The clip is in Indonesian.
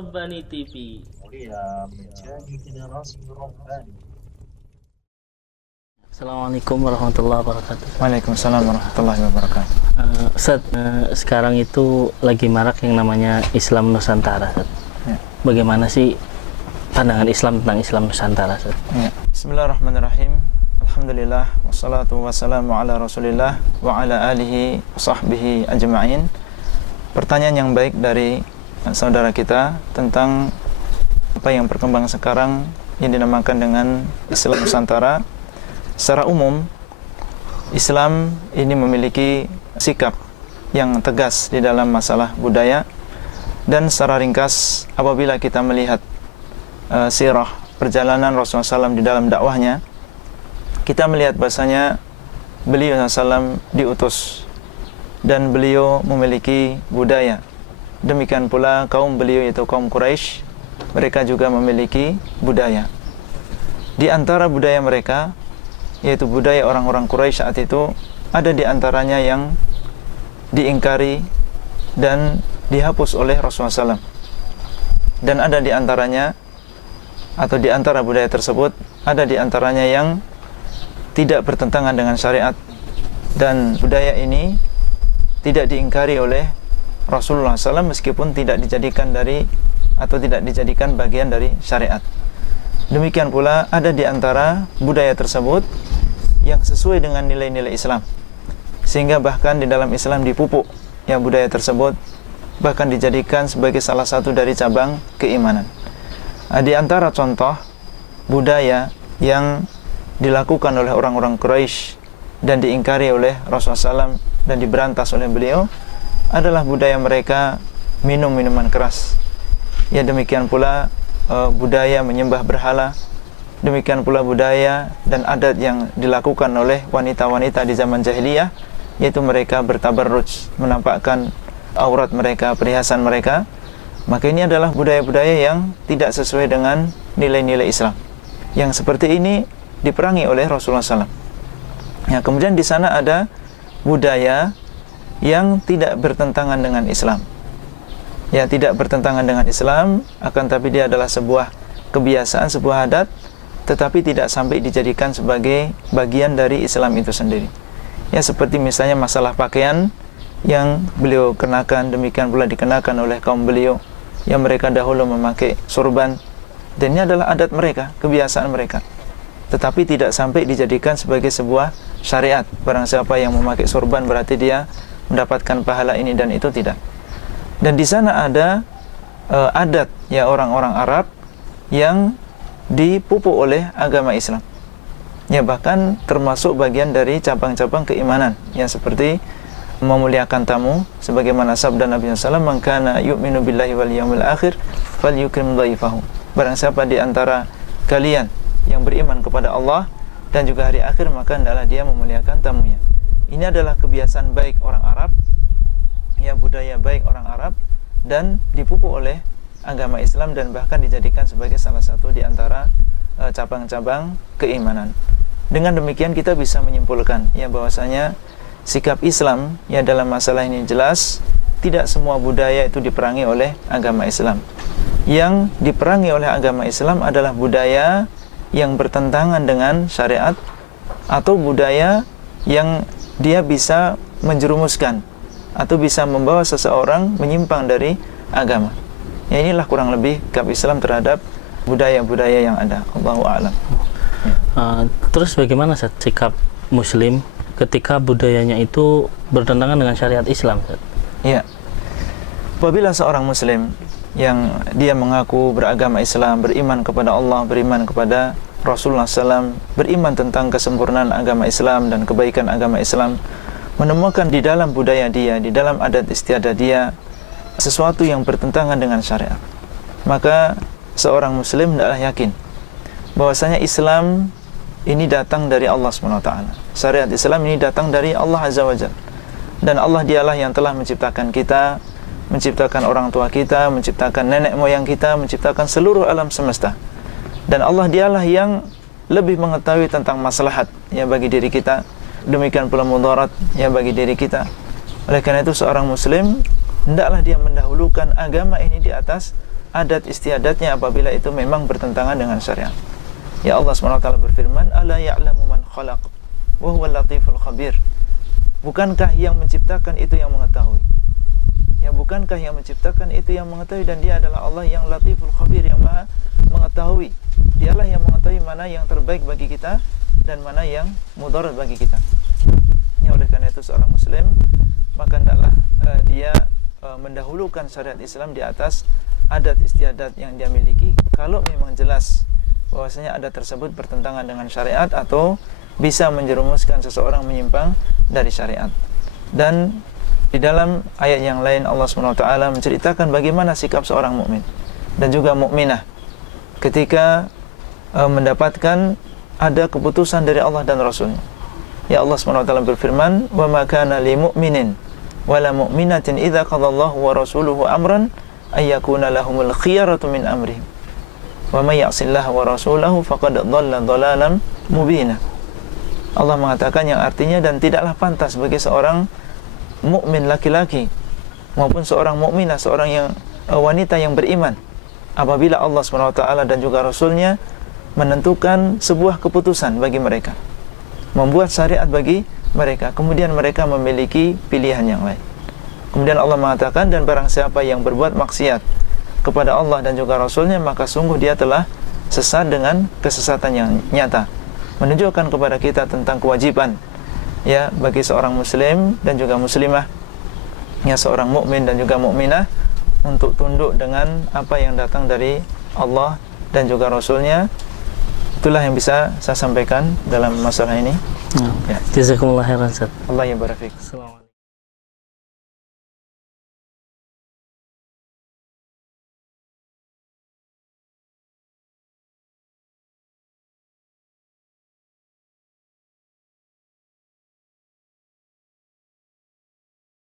Rabbani TV. Mulia menjadi generasi Rabbani. Assalamualaikum warahmatullahi wabarakatuh. Waalaikumsalam warahmatullahi wabarakatuh. Ustaz, sekarang itu lagi marak yang namanya Islam Nusantara, Ustaz. Ya. Bagaimana sih pandangan Islam tentang Islam Nusantara, Ustaz? Ya. Bismillahirrahmanirrahim. Alhamdulillah wassalatu wassalamu ala Rasulillah wa ala alihi wa sahbihi ajma'in. Pertanyaan yang baik dari saudara kita tentang apa yang berkembang sekarang yang dinamakan dengan Islam Nusantara. Secara umum, Islam ini memiliki sikap yang tegas di dalam masalah budaya, dan secara ringkas apabila kita melihat sirah perjalanan Rasulullah SAW di dalam dakwahnya, kita melihat bahasanya beliau SAW diutus dan beliau memiliki budaya. Demikian pula kaum beliau yaitu kaum Quraisy, mereka juga memiliki budaya. Di antara budaya mereka, yaitu budaya orang-orang Quraisy saat itu, ada di antaranya yang diingkari dan dihapus oleh Rasulullah SAW. Dan ada di antaranya, atau di antara budaya tersebut, ada di antaranya yang tidak bertentangan dengan syariat, dan budaya ini tidak diingkari oleh Rasulullah SAW meskipun tidak dijadikan bagian dari syariat. Demikian pula ada di antara budaya tersebut yang sesuai dengan nilai-nilai Islam, sehingga bahkan di dalam Islam dipupuk yang budaya tersebut, bahkan dijadikan sebagai salah satu dari cabang keimanan. Di antara contoh budaya yang dilakukan oleh orang-orang Quraisy dan diingkari oleh Rasulullah SAW dan diberantas oleh beliau adalah budaya mereka minum minuman keras. Ya, demikian pula budaya menyembah berhala. Demikian pula budaya dan adat yang dilakukan oleh wanita-wanita di zaman jahiliyah, yaitu mereka bertabarruj, menampakkan aurat mereka, perhiasan mereka. Maka ini adalah budaya-budaya yang tidak sesuai dengan nilai-nilai Islam. Yang seperti ini diperangi oleh Rasulullah SAW. Ya, kemudian di sana ada budaya yang tidak bertentangan dengan Islam. Ya, tidak bertentangan dengan Islam, akan tapi dia adalah sebuah kebiasaan, sebuah adat, tetapi tidak sampai dijadikan sebagai bagian dari Islam itu sendiri. Ya, seperti misalnya masalah pakaian yang beliau kenakan, demikian pula dikenakan oleh kaum beliau yang mereka dahulu memakai sorban, dan ini adalah adat mereka, kebiasaan mereka, tetapi tidak sampai dijadikan sebagai sebuah syariat. Barang siapa yang memakai sorban berarti dia mendapatkan pahala ini dan itu, tidak. Dan di sana ada adat ya orang-orang Arab yang dipupuk oleh agama Islam. Ya, bahkan termasuk bagian dari cabang-cabang keimanan yang seperti memuliakan tamu, sebagaimana sabda Nabi sallallahu alaihi wasallam, "Man kana yu'minu billahi wal yawmil akhir falyukrim dhaifahu." Barang siapa di antara kalian yang beriman kepada Allah dan juga hari akhir, maka hendaklah dia memuliakan tamunya. Ini adalah kebiasaan baik orang Arab, ya, budaya baik orang Arab, dan dipupuk oleh agama Islam dan bahkan dijadikan sebagai salah satu di antara cabang-cabang keimanan. Dengan demikian kita bisa menyimpulkan ya bahwasanya sikap Islam ya dalam masalah ini jelas tidak semua budaya itu diperangi oleh agama Islam. Yang diperangi oleh agama Islam adalah budaya yang bertentangan dengan syariat atau budaya yang dia bisa menjerumuskan atau bisa membawa seseorang menyimpang dari agama. Ya, inilah kurang lebih sikap Islam terhadap budaya-budaya yang ada. Allahu a'lam. Terus bagaimana sikap Muslim ketika budayanya itu bertentangan dengan syariat Islam? Ya, apabila seorang Muslim yang dia mengaku beragama Islam, beriman kepada Allah, beriman kepada Rasulullah SAW, beriman tentang kesempurnaan agama Islam dan kebaikan agama Islam, menemukan di dalam budaya dia, di dalam adat istiadat dia sesuatu yang bertentangan dengan syariat, maka seorang Muslim hendaklah yakin bahwasanya Islam ini datang dari Allah SWT. Syariat Islam ini datang dari Allah Azza wa Jalla, dan Allah dialah yang telah menciptakan kita, menciptakan orang tua kita, menciptakan nenek moyang kita, menciptakan seluruh alam semesta, dan Allah dialah yang lebih mengetahui tentang maslahat ya bagi diri kita, demikian pula mudarat ya bagi diri kita. Oleh karena itu seorang Muslim hendaklah dia mendahulukan agama ini di atas adat istiadatnya apabila itu memang bertentangan dengan syariat. Ya Allah SWT berfirman, "Ala ya'lamu man khalaq wa huwal latiful khabir." Bukankah yang menciptakan itu yang mengetahui? Ya, bukankah yang menciptakan itu yang mengetahui, dan dia adalah Allah yang latiful khabir, yang maha mengetahui. Dialah yang mengetahui mana yang terbaik bagi kita dan mana yang mudarat bagi kita. Ya, oleh karena itu seorang muslim maka hendaklah dia mendahulukan syariat Islam di atas adat istiadat yang dia miliki kalau memang jelas bahwasanya adat tersebut bertentangan dengan syariat atau bisa menjerumuskan seseorang menyimpang dari syariat. Dan di dalam ayat yang lain Allah SWT menceritakan bagaimana sikap seorang mukmin dan juga mukminah ketika mendapatkan ada keputusan dari Allah dan Rasulnya. Ya, Allah SWT berfirman, "Wa ma kana lil mu'minin wala mu'minatin idza qadallahu wa rasuluhu amran ay yakuna lahumul khiyaratu min amrihim wa may ya'sillaha wa rasulahu faqad dhalla dhalalan mubina." Allah mengatakan yang artinya, dan tidaklah pantas bagi seorang mukmin laki-laki maupun seorang mukminah, seorang yang wanita yang beriman, apabila Allah SWT dan juga Rasulnya menentukan sebuah keputusan bagi mereka, membuat syariat bagi mereka, kemudian mereka memiliki pilihan yang lain. Kemudian Allah mengatakan, dan barang siapa yang berbuat maksiat kepada Allah dan juga Rasulnya, maka sungguh dia telah sesat dengan kesesatan yang nyata. Menunjukkan kepada kita tentang kewajiban ya bagi seorang muslim dan juga muslimah, ya seorang mukmin dan juga mukminah, untuk tunduk dengan apa yang datang dari Allah dan juga Rasulnya. Itulah yang bisa saya sampaikan dalam masalah ini. Jazakumullah khairan, Ustaz. Allah ya barik. Assalamualaikum.